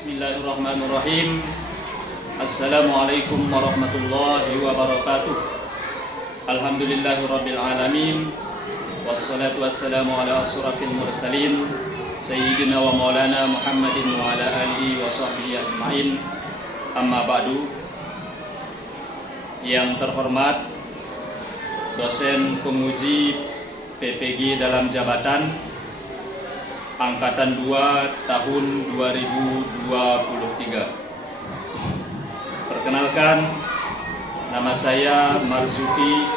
Bismillahirrahmanirrahim. Assalamualaikum warahmatullahi wabarakatuh. Alhamdulillahirabbil alamin. Wassalatu wassalamu ala asyrafil mursalin sayyidina wa maulana Muhammadin wa ala alihi wa sahbihi ajmain. Amma ba'du. Yang terhormat dosen penguji PPG dalam jabatan Angkatan 2 tahun 2023. Perkenalkan, nama saya Marzuki,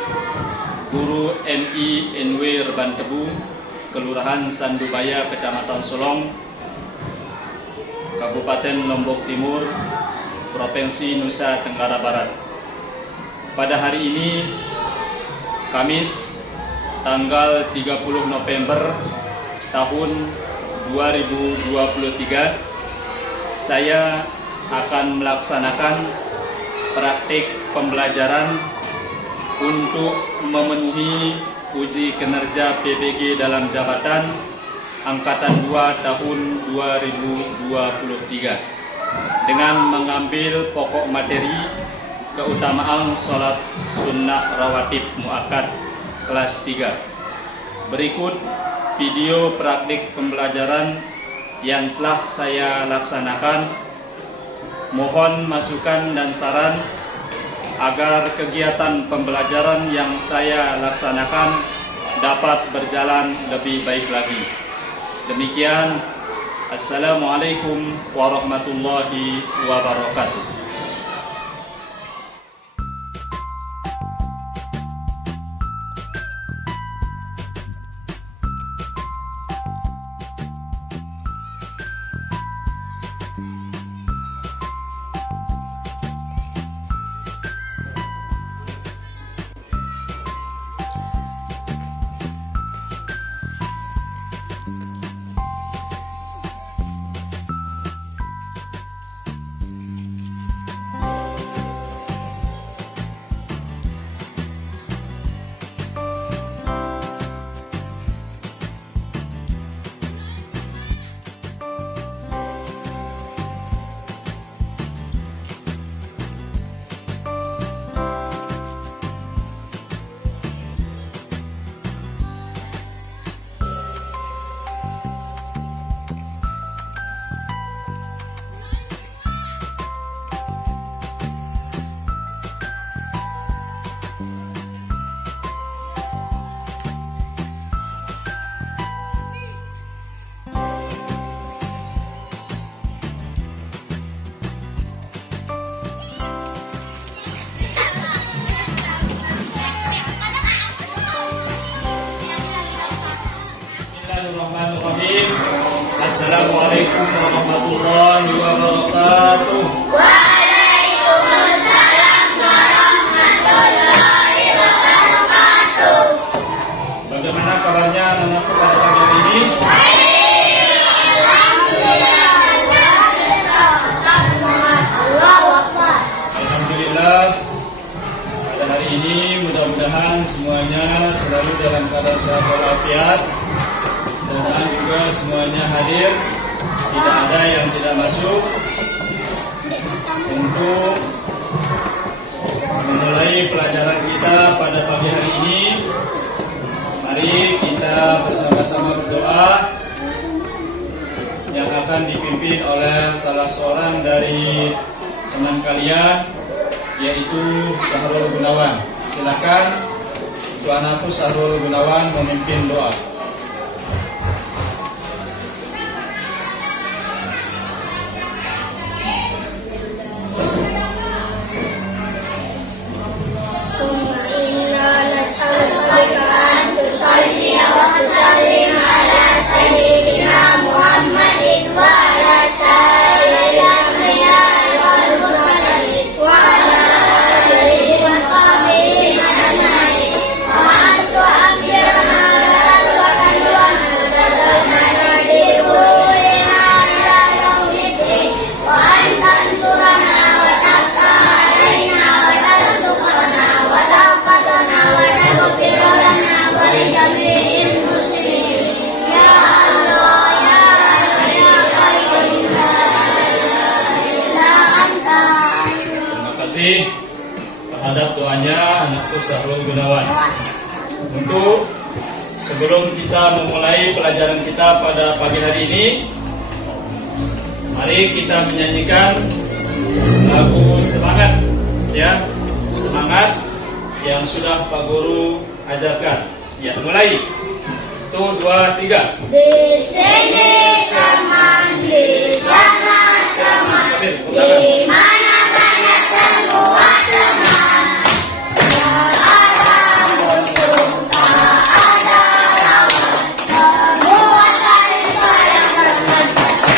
guru MI NW Reban Tebu, Kelurahan Sandubaya, Kecamatan Solong, Kabupaten Lombok Timur, Provinsi Nusa Tenggara Barat. Pada hari ini, Kamis, tanggal 30 November tahun 2023, saya akan melaksanakan praktik pembelajaran untuk memenuhi uji kinerja PPG dalam jabatan Angkatan 2 tahun 2023 dengan mengambil pokok materi keutamaan sholat sunnah rawatib muakkad kelas 3. Berikut video praktik pembelajaran yang telah saya laksanakan. Mohon masukan dan saran agar kegiatan pembelajaran yang saya laksanakan dapat berjalan lebih baik lagi. Demikian, Assalamualaikum warahmatullahi wabarakatuh. Bismillahirrahmanirrahim. Assalamualaikum warahmatullahi wabarakatuh. Waalaikumsalam warahmatullahi wabarakatuh. Bagaimana kabarnya anak-anakku pada pagi hari ini? Alhamdulillah. Pada hari ini mudah-mudahan semuanya selalu dalam keadaan sehat walafiat. Mudah-mudahan juga semuanya hadir, tidak ada yang tidak masuk. Untuk memulai pelajaran kita pada pagi hari ini, mari kita bersama-sama berdoa yang akan dipimpin oleh salah seorang dari teman kalian, yaitu Syahrul Gunawan. Silakan Ibu anakku Syahrul Gunawan memimpin doa. Wa kasih terhadap doanya anakku Syahrul Gunawan. Untuk sebelum kita memulai pelajaran kita pada pagi hari ini, mari kita menyanyikan lagu semangat, ya, semangat yang sudah Pak Guru ajarkan. Ya, mulai. 1, 2, 3. Di sini teman, di sana teman, di mana banyak semua teman. Tak ada musuh, tak ada lawan, semua saling sayang berteman.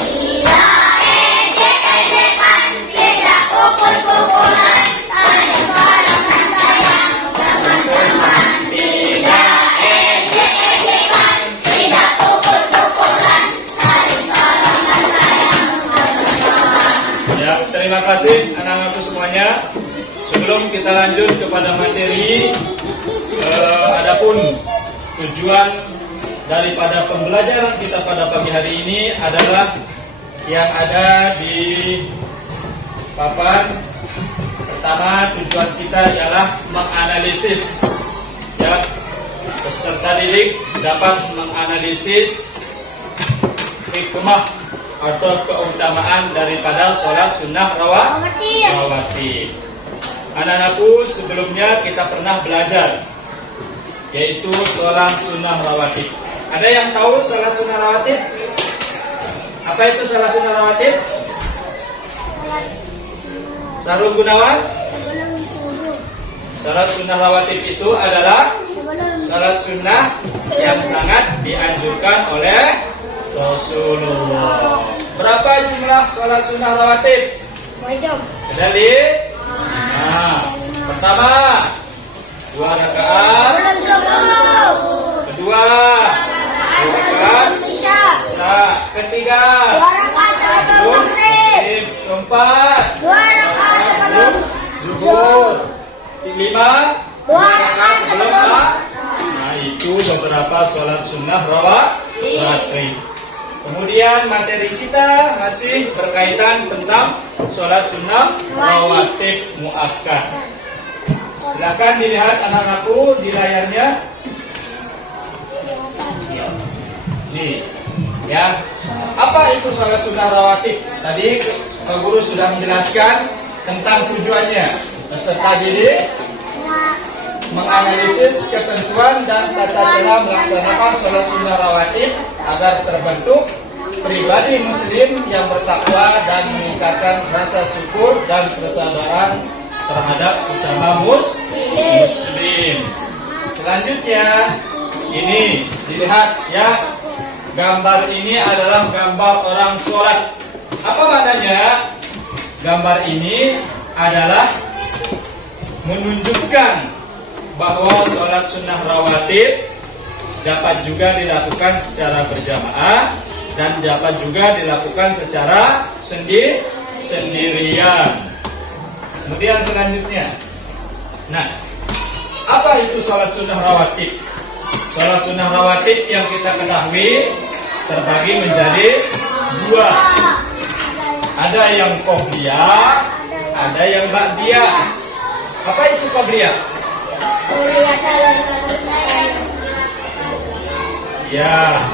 Tidak ejek-ejekan, tidak pukul-pukulan, saling tolong dan sayang teman-teman. Tidak ejek-ejekan, tidak pukul-pukulan, saling tolong dan sayang teman-teman. Ya, terima kasih anak-anakku semuanya. Sebelum kita lanjut kepada materi, adapun tujuan daripada pembelajaran kita pada pagi hari ini adalah yang ada di papan. Pertama, tujuan kita ialah menganalisis, ya, peserta didik dapat menganalisis hikmah atau keutamaan daripada sholat sunnah rawatib. Anak-anakku, sebelumnya kita pernah belajar yaitu sholat sunnah rawatib. Ada yang tahu sholat sunnah rawatib? Apa itu sholat sunnah rawatib? Syahrul Gunawan? Sholat sunnah rawatib itu adalah sholat sunnah yang sangat dianjurkan oleh Rasulullah. Berapa jumlah sholat sunnah rawatib? Dalil? Nah, pertama 2 rakaat, kedua 2 rakaat isya, ketiga 2 rakaat sebelum maghrib, keempat 2 rakaat sebelum zuhur, 5 2 rakaat sebelum asar. Nah, itu beberapa sholat sunnah rawatib. Kemudian materi kita masih berkaitan tentang sholat sunnah rawatib muakkad. Silakan dilihat anak-anakku di layarnya. Nih, ya. Apa itu sholat sunnah rawatib? Tadi Pak Guru sudah menjelaskan tentang tujuannya. Peserta didik menganalisis ketentuan dan tata cara melaksanakan sholat sunnah rawatib agar terbentuk pribadi muslim yang bertakwa dan meningkatkan rasa syukur dan kesabaran terhadap sesama muslim. Selanjutnya, ini dilihat, ya, gambar ini adalah gambar orang sholat. Apa maknanya? Gambar ini adalah menunjukkan bahwa sholat sunnah rawatib dapat juga dilakukan secara berjamaah dan dapat juga dilakukan secara sendirian. Kemudian selanjutnya, nah, apa itu sholat sunnah rawatib? Sholat sunnah rawatib yang kita ketahui terbagi menjadi 2. Ada yang qobliyah, ada yang ba'diyah. Apa itu qobliyah? Ya,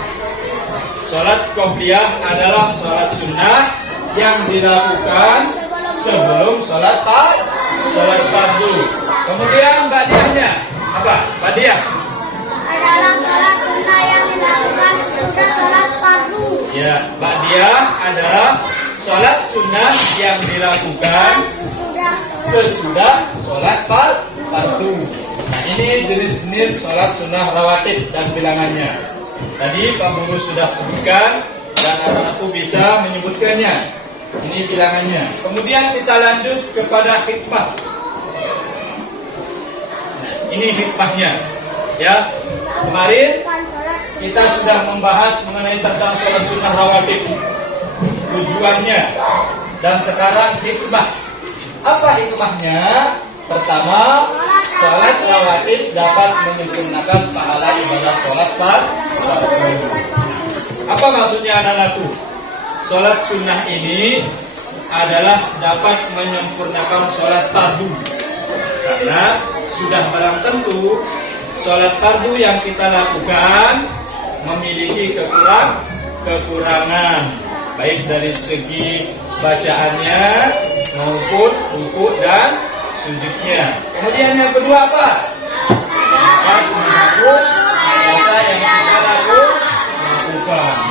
sholat qobliyah adalah sholat sunnah yang dilakukan sebelum sholat fardu. Kemudian ba'diyahnya apa? Ba'diyah adalah sholat sunnah yang dilakukan sesudah sholat fardu. Ya, ba'diyah adalah sholat sunnah yang dilakukan sesudah sholat fardu. Nah, ini jenis-jenis sholat sunnah rawatib dan bilangannya. Tadi Pak Guru sudah sebutkan dan anak-anakku bisa menyebutkannya. Ini bilangannya. Kemudian kita lanjut kepada hikmah. Nah, ini hikmahnya. Ya, kemarin kita sudah membahas mengenai tentang sholat sunnah rawatib, tujuannya, dan sekarang hikmah. Apa hikmahnya? Pertama, sholat rawatib dapat menyempurnakan pahala ibadah sholat fardu. Apa maksudnya anak-anakku? Sholat sunnah ini adalah dapat menyempurnakan sholat fardu. Karena sudah barang tentu sholat fardu yang kita lakukan memiliki kekurangan, baik dari segi bacaannya maupun rukuk dan sujudnya. Kemudian yang kedua apa? Dapat menghapus dosa yang kita lakukan.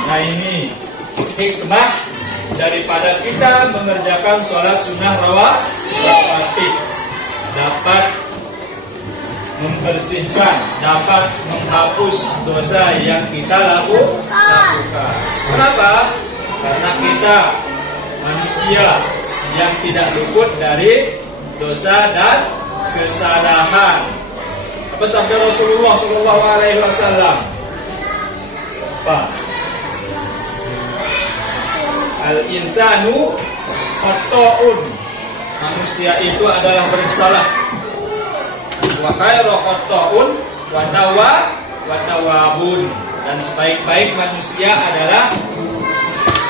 Nah ini hikmah daripada kita mengerjakan sholat sunnah rawatib, dapat membersihkan, dapat menghapus dosa yang kita lakukan. Kenapa? Karena kita manusia yang tidak luput dari dosa dan kesalahan. Apa sabda Rasulullah Shallallahu Alaihi Wasallam? Apa? Al-insanu khata'un. Manusia itu adalah bersalah. Wa khairu khata'un wa tawabun. Dan sebaik-baik manusia adalah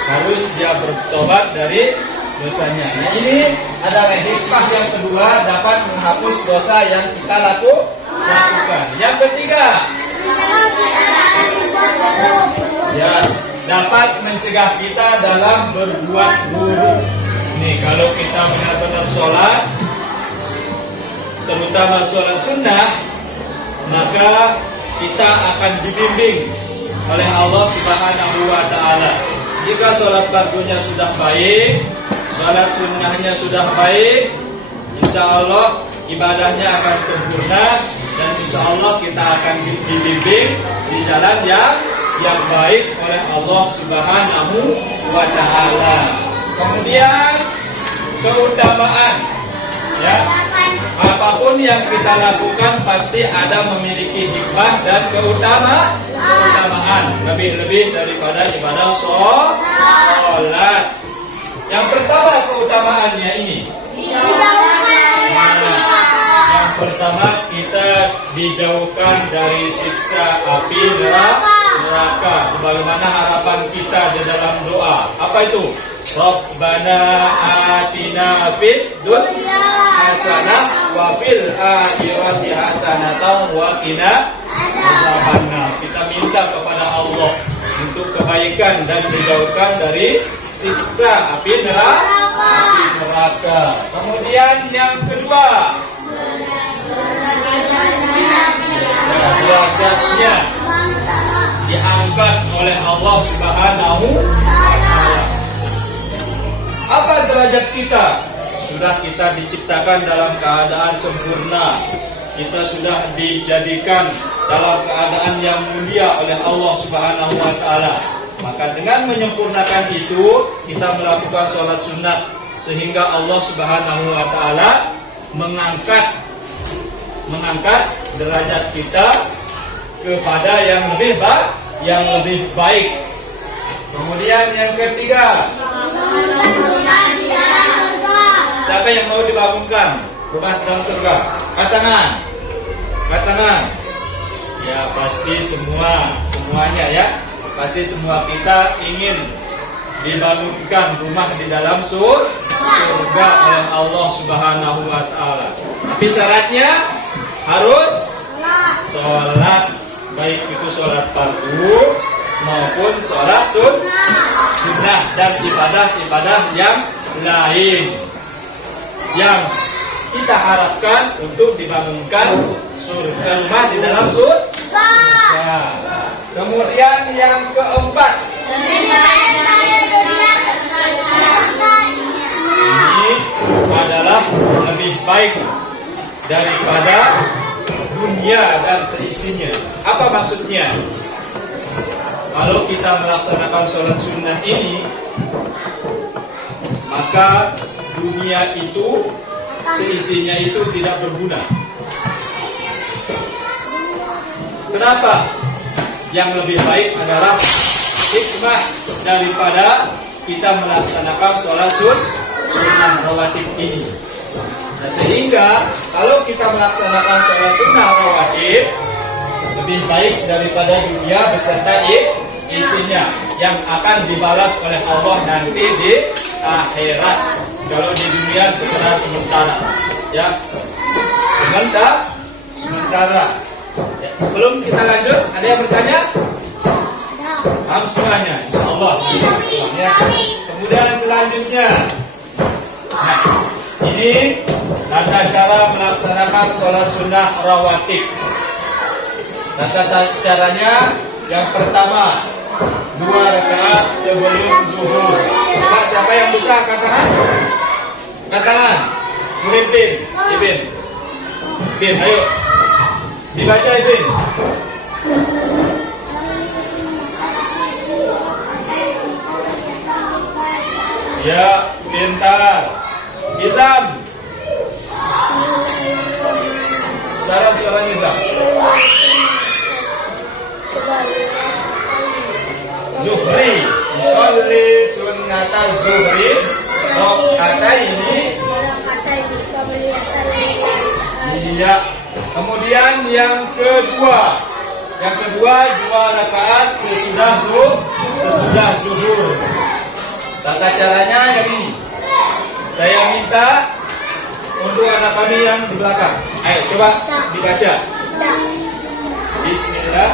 harus dia bertobat dari dosanya. Nah, ini adalah hikmah yang kedua, dapat menghapus dosa yang kita lakukan. Yang ketiga, ya, dapat mencegah kita dalam berbuat buruk. Nih, kalau kita benar-benar sholat, terutama sholat sunnah, maka kita akan dibimbing oleh Allah Subhanahu wa Ta'ala. Jika sholat fardunya sudah baik, sholat sunnahnya sudah baik, insya Allah ibadahnya akan sempurna, dan insya Allah kita akan dibimbing di jalan yang baik oleh Allah Subhanahu wa Ta'ala. Kemudian keutamaan, ya, apapun yang kita lakukan pasti ada memiliki hikmah dan keutamaan, lebih daripada ibadah sholat. Yang pertama keutamaannya ini, yang pertama kita dijauhkan dari siksa api neraka, sebagaimana harapan kita di dalam doa. Apa itu? Rabbana atina fid dunya hasanah wa fil akhirati hasanah wa qina adzabannar. Kita minta kepada Allah untuk kebaikan dan dijauhkan dari siksa api neraka. Kemudian yang kedua, derajatnya diangkat oleh Allah Subhanahu wa Ta'ala. Apa derajat kita? Sudah kita diciptakan dalam keadaan sempurna. Kita sudah dijadikan dalam keadaan yang mulia oleh Allah Subhanahu wa Ta'ala. Maka dengan menyempurnakan itu, kita melakukan sholat sunat, sehingga Allah Subhanahu wa Ta'ala mengangkat derajat kita kepada yang lebih baik. Kemudian yang ketiga, siapa yang mau dibangunkan rumah dalam surga? Angkat tangan. Ya, pasti semuanya ya. Pasti semua kita ingin dibangunkan rumah di dalam surga oleh Allah Subhanahu wa Ta'ala. Tapi syaratnya harus sholat, baik itu sholat fardu maupun sholat sunnah dan ibadah-ibadah yang lain yang kita harapkan untuk dibangunkan surga, rumah di dalam surga. Kemudian yang keempat, ini adalah lebih baik daripada dunia dan seisinya. Apa maksudnya? Kalau kita melaksanakan sholat sunnah ini, maka dunia itu, seisinya itu tidak berguna. Kenapa? Yang lebih baik adalah hikmah daripada kita melaksanakan sholat sunnah rawatib ini. Nah, sehingga kalau kita melaksanakan sholat sunnah rawatib, lebih baik daripada dunia beserta isinya. yang akan dibalas oleh Allah nanti di akhirat. Kalau di dunia sekedar sementara, ya. Sementara. Ya, sebelum kita lanjut, ada yang bertanya? Paham semuanya, insya Allah. Ya. Kemudian selanjutnya, nah, ini tata cara melaksanakan sholat sunnah rawatib. Tata caranya yang pertama, 2 rakaat sebelum zuhur. Pak, siapa yang bisa angkat tangan? Angkat tangan. Muhibbin, Ibin, ayo. Dibaca Ibin. Ya, pintar. Izam. Suara Izam. Zuhri, sholli sunnata zuhri, rakaataini. Iya. Kemudian yang kedua, 2 rakaat sesudah zuhur. Tata caranya ini. Saya minta untuk anak kami yang di belakang. Ayo coba dibaca. Bismillah.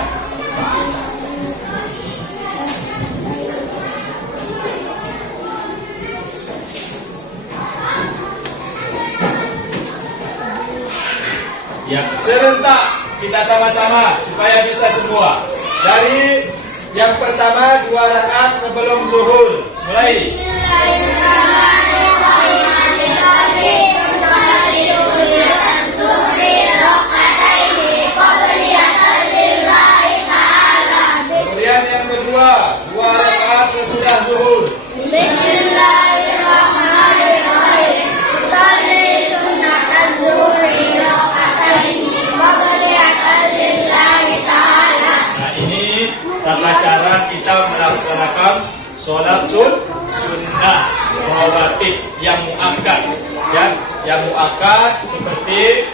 Ya, serentak kita sama-sama supaya bisa semua. Dari yang pertama 2 rakaat sebelum zuhur. Mulai. Kemudian yang kedua 2 rakaat sesudah zuhur. Tata cara kita melaksanakan sholat sunnah rawatib yang muakkad, ya, yang muakkad seperti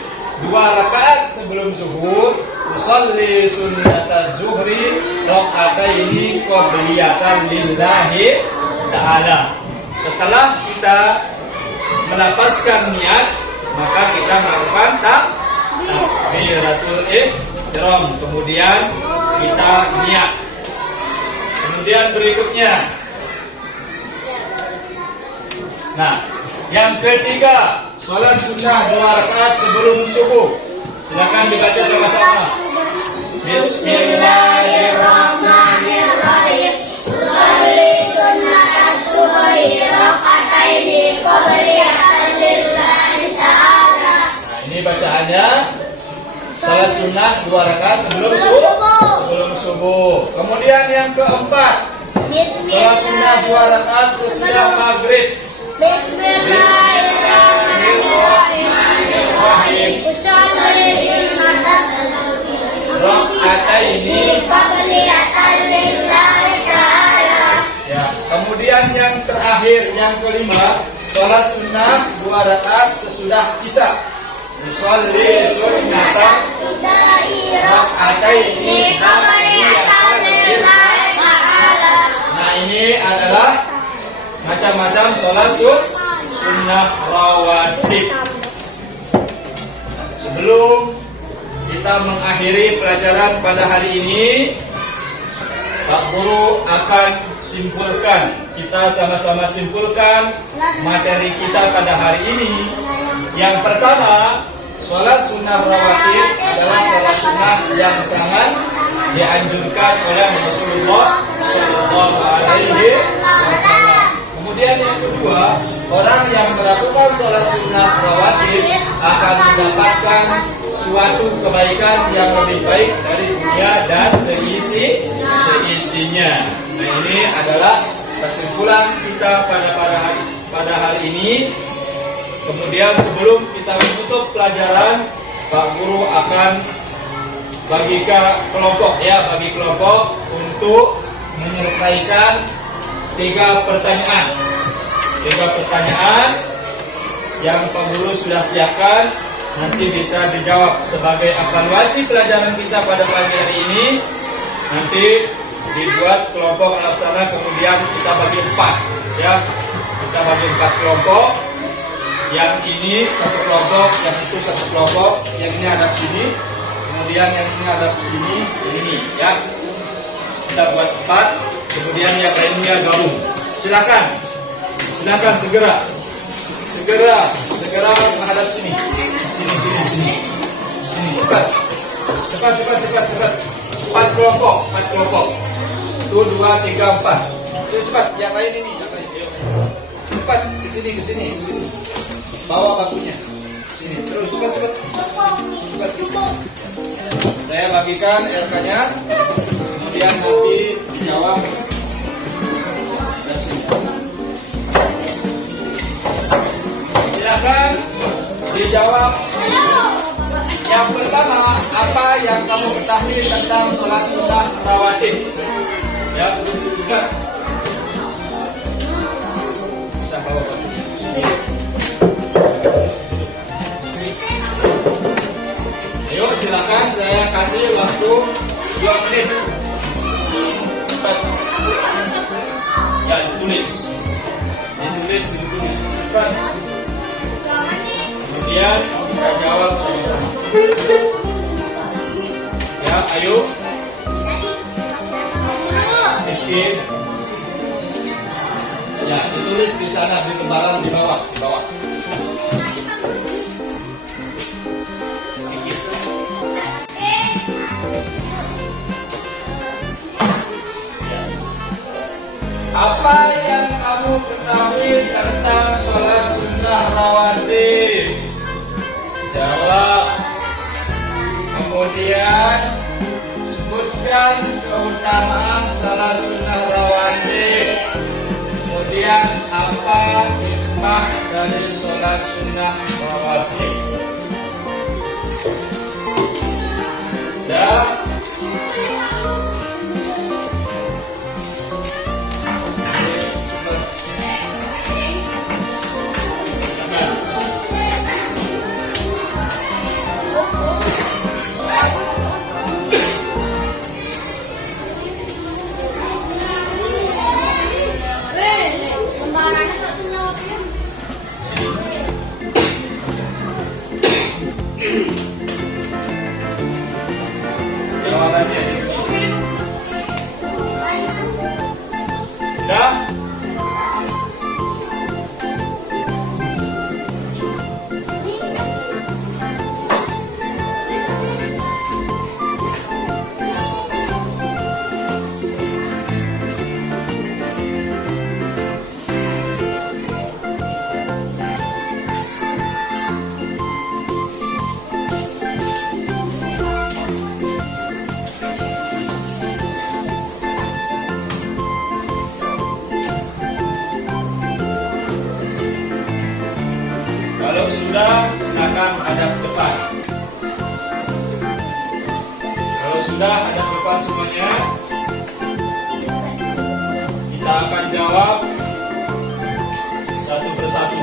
2 rakaat sebelum zuhur, usolli sunnata zuhri rakaataini qabliyatan lillahi ta'ala. Setelah kita melapaskan niat, maka kita melakukan takbiratul ihram, kemudian kita niat. Kemudian berikutnya, nah, yang ketiga, sholat sunnah 2 rakaat sebelum subuh. Silakan dibaca sama-sama. Bismillahirrahmanirrahim. Sholli sunnata zuhri rakaataini qabliyatan lillahi ta'ala. Nah, ini bacaannya. Salat sunnah 2 rakaat sebelum subuh. Kemudian yang keempat, salat sunnah 2 rakaat sesudah maghrib. Bismillahirrahmanirrahim. Rakaataini qabliyatan lillahi ta'ala. Ya, kemudian yang terakhir, yang kelima, salat sunnah 2 rakaat sesudah isya. Usolli sunnata rakaataini qabliyatan lillahi ta'ala. Nah, ini adalah macam-macam sholat sunnah rawatib. Sebelum kita mengakhiri pelajaran pada hari ini, Pak Guru akan simpulkan. Kita sama-sama simpulkan materi kita pada hari ini. Yang pertama, sholat sunnah rawatib adalah sholat sunnah yang sangat dianjurkan oleh Rasulullah Shallallahu Alaihi Wasallam. Kemudian yang kedua, orang yang melakukan sholat sunnah rawatib akan mendapatkan suatu kebaikan yang lebih baik dari dunia dan seisinya. Nah, ini adalah kesimpulan kita pada hari ini. Kemudian sebelum kita menutup pelajaran, Pak Guru akan bagi kelompok untuk menyelesaikan 3 pertanyaan. 3 pertanyaan yang Pak Guru sudah siapkan, nanti bisa dijawab sebagai evaluasi pelajaran kita pada pagi hari ini. Nanti dibuat kelompok laksana, kemudian kita bagi 4 ya. Kita bagi 4 kelompok. Yang ini satu kelompok, yang itu satu kelompok, yang ini hadap sini, kemudian yang ini hadap sini, ini ya. Kita buat 4, kemudian yang lainnya gabung. Silakan segera menghadap sini, sini, cepat. 4 kelompok. 1, 2, 3, 4. Ayo cepat, yang lain ini, ayo. Cepat ke sini. Bawa batunya. Sini, terus cepat. Saya bagikan RK-nya. Kemudian nanti dijawab. Silakan dijawab. Yang pertama, apa yang kamu ketahui tentang sholat sunnah rawatib? Ya, juga. Bisa bawa batunya. Ayo silakan, saya kasih waktu 2 menit. Cepat. Ya, ditulis dulu. Cepat. Kemudian kita jawab sama-sama. Ya, ayo. Bikin. Ya, ditulis di sana di lembaran di bawah. Bikin. Ya. Apa yang kamu ketahui tentang sholat sunnah rawatib? Jawab. Kemudian sebutkan keutamaan sholat sunnah rawatib. Kemudian apa hikmah dari sholat sunnah rawatib? Dan jawabannya sudah. Kalau sudah, silakan hadap depan. Kalau sudah hadap depan semuanya, kita akan jawab satu persatu.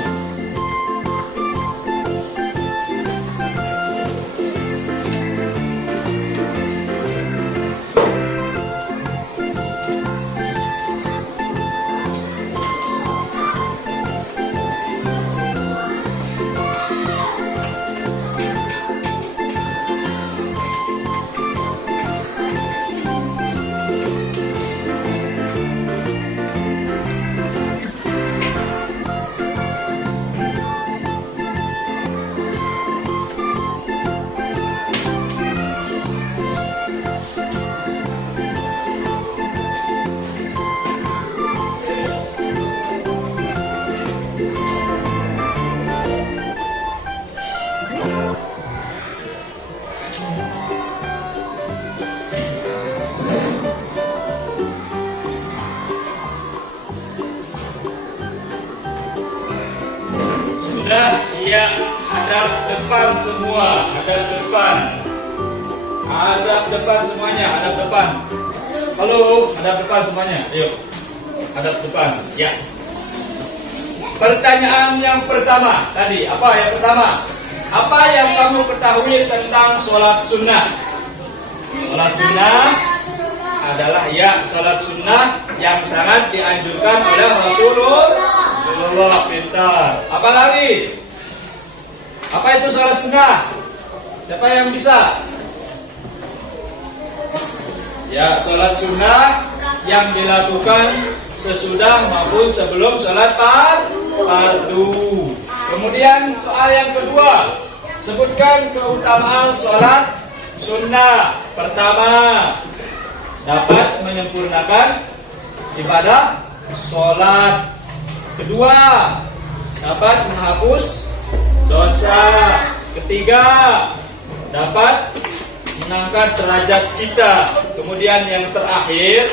Sudah, ya, hadap depan semua, hadap depan. Hadap depan semuanya, hadap depan. Halo, hadap depan semuanya. Ayo. Hadap depan. Ya. Pertanyaan yang pertama tadi, apa yang pertama? Apa yang kamu ketahui tentang sholat sunnah? Sholat sunnah adalah ya salat sunnah yang sangat dianjurkan oleh Rasulullah. Pintar. Apa lagi? Apa itu salat sunnah? Siapa yang bisa? Ya, salat sunnah yang dilakukan sesudah maupun sebelum salat fardu. Kemudian soal yang kedua, sebutkan keutamaan salat sunnah. Pertama, dapat menyempurnakan ibadah salat. Kedua, dapat menghapus dosa. Ketiga, dapat mengangkat derajat kita. Kemudian yang terakhir,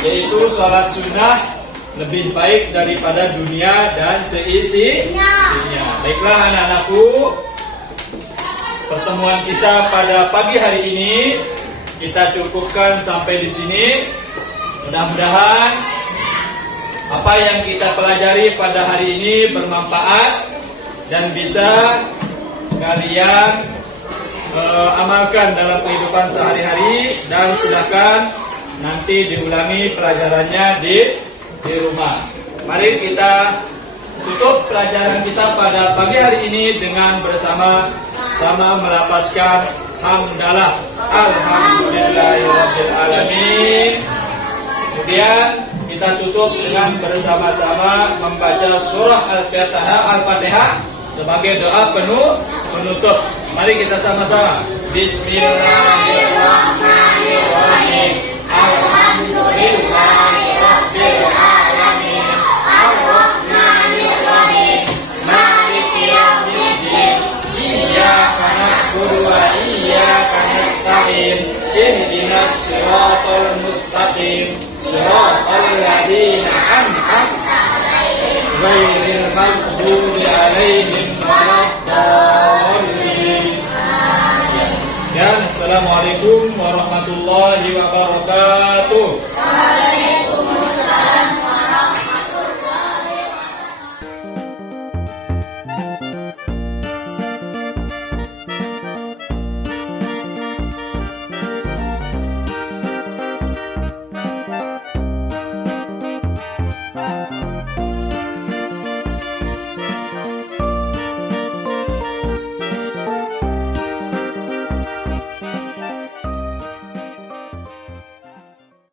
yaitu salat sunnah lebih baik daripada dunia dan seisinya. Baiklah anak-anakku, pertemuan kita pada pagi hari ini kita cukupkan sampai di sini. Mudah-mudahan apa yang kita pelajari pada hari ini bermanfaat dan bisa kalian amalkan dalam kehidupan sehari-hari, dan silakan nanti diulangi pelajarannya di rumah. Mari kita tutup pelajaran kita pada pagi hari ini dengan bersama-sama melafazkan hamdalah, alhamdulillahirabbil alamin. Kemudian kita tutup dengan bersama-sama membaca surah Al-Fatihah sebagai doa penutup. Mari kita sama-sama. Bismillahirrahmanirrahim. Alhamdulillahirabbil alamin. Arrahmanirrahim. Maliki yaumiddin. Iyyaka na'budu wa iyyaka nasta'in. Ihdinas siratal mustaqim. Siratal ladzina an'amta 'alaihim ghairil maghdubi 'alaihim waladdallin. Dan assalamualaikum warahmatullahi wabarakatuh.